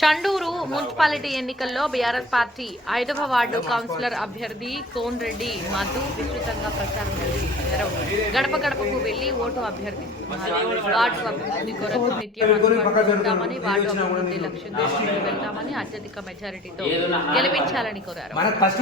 Chandur municipality ఎన్నికల్లో BRS party 5వ ward councillor అభ్యర్థి కోన్రెడ్డి మధు విస్తృతంగా ప్రచారం నిర్వహించారు. గడప గడపకు వెళ్లి ఓటు అభ్యర్థిస్తున్నారు. వార్డు అభివృద్ధి కొరకు నిత్యం అందుబాటులో ఉంటామని, వార్డు అభివృద్ధి లక్ష్యంగా ముందుకు వెళ్తామని, అత్యధిక మెజారిటీతో గెలిపించాలని కోరారు.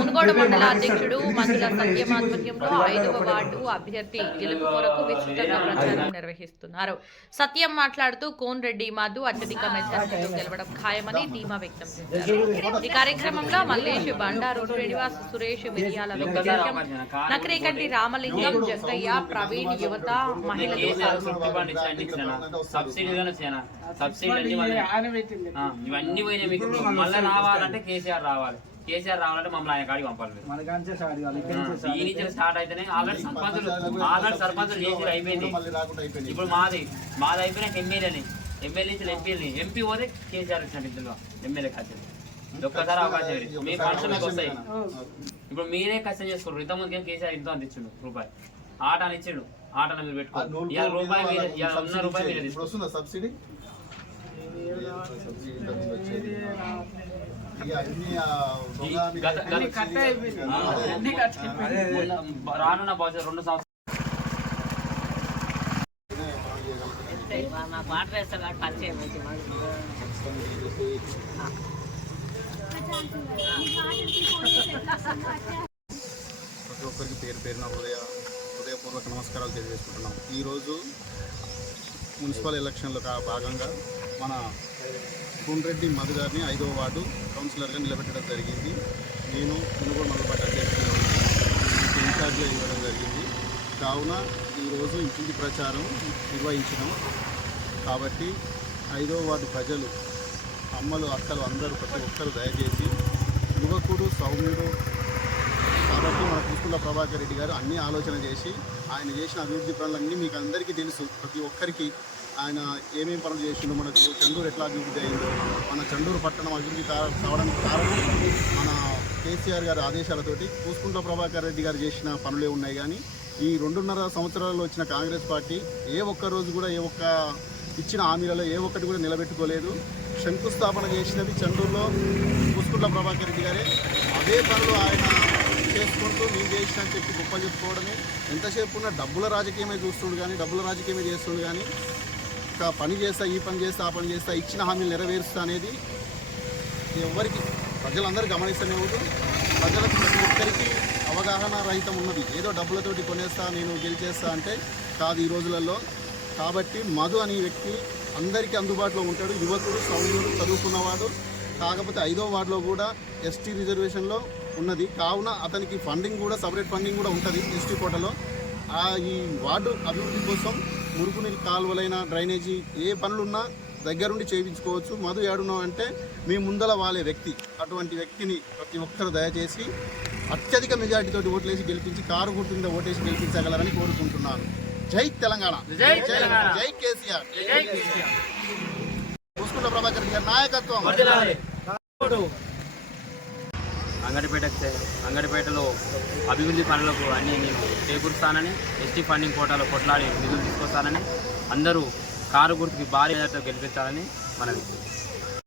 మునుగోడు మండల అధ్యక్షుడు మందుల సత్యం ఆధ్వర్యంలో 5వ వార్డు అభ్యర్థి గెలుపు కొరకు విస్తృతంగా ప్రచారం నిర్వహిస్తున్నారు. సత్యం మాట్లాడుతూ కోన్రెడ్డి మధు అత్యధిక మెజారిటీతో గెలవడం ఖాయమని ధీమా వ్యక్తం చేశారు. ఈ కార్యక్రమంలో మల్లేష్, బండారు శ్రీనివాస్, సురేష్, మిరియాల వెంకటేశం, నకరేకంటి రామలింగం, జగ్గయ్య, ప్రవీణ్, యువత, మహిళలు ఇవన్నీ పోయినాయి. మీకు మళ్ళీ రావాలంటే కేసీఆర్ రావాలి. కేసీఆర్ రావాలంటే మమ్మల్ని ఆయన కాడికి పంపాలి. ఈ నుంచి స్టార్ట్ అయితేనే ఆల్రెడీ సర్పంచులు చేసి అయిపోయింది. ఇప్పుడు మాది అయిపోయినాక ఎమ్మెల్యే నుంచి ఎంపీ పోతే కేసీఆర్ వచ్చినట్టు ఇందులో ఎమ్మెల్యే ఖర్చు ఒక్కసారి అవకాశం మీ ఫండ్స్ మీకు వస్తాయి. ఇప్పుడు మీరే కష్టం చేసుకోరు. ఇంతకుముందుకేం కేసీఆర్ ఇంతో అందించిండు రూపాయి ఆట అని ఇచ్చిండు. ఆటను మీరు పెట్టుకోండి. రూపాయి ఉన్న రూపాయి మీరే తీసుకుంటారు. సబ్సిడీ రానున్న భవిష్యత్తు 2 సంవత్సరాలు వాటర్ వేస్తారు కాబట్టి పరిచయం అయితే ప్రతి ఒక్కరికి పేరున హృదయపూర్వక నమస్కారాలు తెలియజేసుకుంటున్నాం. ఈరోజు మున్సిపల్ ఎలక్షన్లో భాగంగా మన కోన్రెడ్డి మధు గారిని 5వ వార్డు కౌన్సిలర్గా నిలబెట్టడం జరిగింది. నేను మునుగోడు మండల అధ్యక్షుడు ఇన్ఛార్జ్గా ఇవ్వడం జరిగింది. కావున ఈరోజు ఇంటింటి ప్రచారం నిర్వహించినాం. కాబట్టి 5వ వార్డు ప్రజలు, అమ్మలు, అక్కలు అందరూ ప్రతి ఒక్కరు దయచేసి యువకుడు, సౌమ్యుడు కాబట్టి మన పుష్పుల ప్రభాకర్ రెడ్డి గారు అన్నీ ఆలోచన చేసి ఆయన చేసిన అభివృద్ధి పనులన్నీ మీకు అందరికీ తెలుసు. ప్రతి ఒక్కరికి ఆయన ఏమేమి పనులు చేసిండో, మనకు చండూరు ఎట్లా అభివృద్ధి అయిందో, మన చండూరు పట్టణం అభివృద్ధి కావడానికి కారణం మన కేసీఆర్ గారి ఆదేశాలతోటి పుష్పుల ప్రభాకర్ రెడ్డి గారు చేసిన పనులే ఉన్నాయి. కానీ ఈ 2.5 సంవత్సరాల్లో వచ్చిన కాంగ్రెస్ పార్టీ ఏ ఒక్క రోజు కూడా ఏ ఒక్క ఇచ్చిన హామీలలో ఏ ఒక్కటి కూడా నిలబెట్టుకోలేదు. శంకుస్థాపన చేసినది చండూరులో పుష్పుల ప్రభాకర్ రెడ్డి గారే. అదే పనులు ఆయన చేసుకుంటూ మేము చేసిన అని చెప్పి గొప్పలు చెప్పుకోవడమే. ఎంతసేపు ఉన్న డబ్బుల రాజకీయమే చూస్తుండు కానీ, డబ్బుల రాజకీయమే చేస్తుండు కానీ, ఇంకా పని చేస్తా, ఈ పని చేస్తా, ఆ పని చేస్తా, ఇచ్చిన హామీలు నెరవేరుస్తా అనేది ఎవరికి ప్రజలందరూ గమనిస్తూనే ఉంటుంది. ప్రజలకు ప్రతి ఒక్కరికి అవగాహన రహితం ఉన్నది. ఏదో డబ్బులతోటి కొనేస్తా, నేను గెలిచేస్తా అంటే కాదు ఈ రోజులలో. కాబట్టి మధు అనే వ్యక్తి అందరికీ అందుబాటులో ఉంటాడు. యువకుడు, సౌమ్యుడు, చదువుకున్నవాడు. కాకపోతే 5వ వార్డులో కూడా ఎస్టీ రిజర్వేషన్లో ఉన్నది. కావున అతనికి ఫండింగ్ కూడా, సపరేట్ ఫండింగ్ కూడా ఉంటుంది ఎస్టీ కోటలో. ఈ వార్డు అభివృద్ధి కోసం మురుగునీరు కాలువలైన, డ్రైనేజీ ఏ పనులున్నా దగ్గరుండి చేయించుకోవచ్చు. మధు ఏడున్నాం అంటే మీ ముందల వాలే వ్యక్తి. అటువంటి వ్యక్తిని ప్రతి ఒక్కరు దయచేసి అత్యధిక మెజార్టీతోటి ఓట్లేసి గెలిపించి, కారు గుర్తు మీద ఓటేసి గెలిపించగలరని కోరుకుంటున్నాను. జై తెలంగాణ, జై కేసీఆర్, పుష్పుల ప్రభాకర్ రెడ్డి గారి నాయకత్వం. అంగడిపేటలో అభివృద్ధి పనులకు అన్నీ నేను చేకూరుస్తానని, ఎస్టీ ఫండింగ్ కోటాలో కొట్లాడి నిధులు తీసుకొస్తానని, అందరూ కారు గుర్తుకి భారీ మెజార్టీతో గెలిపించాలని మనవి.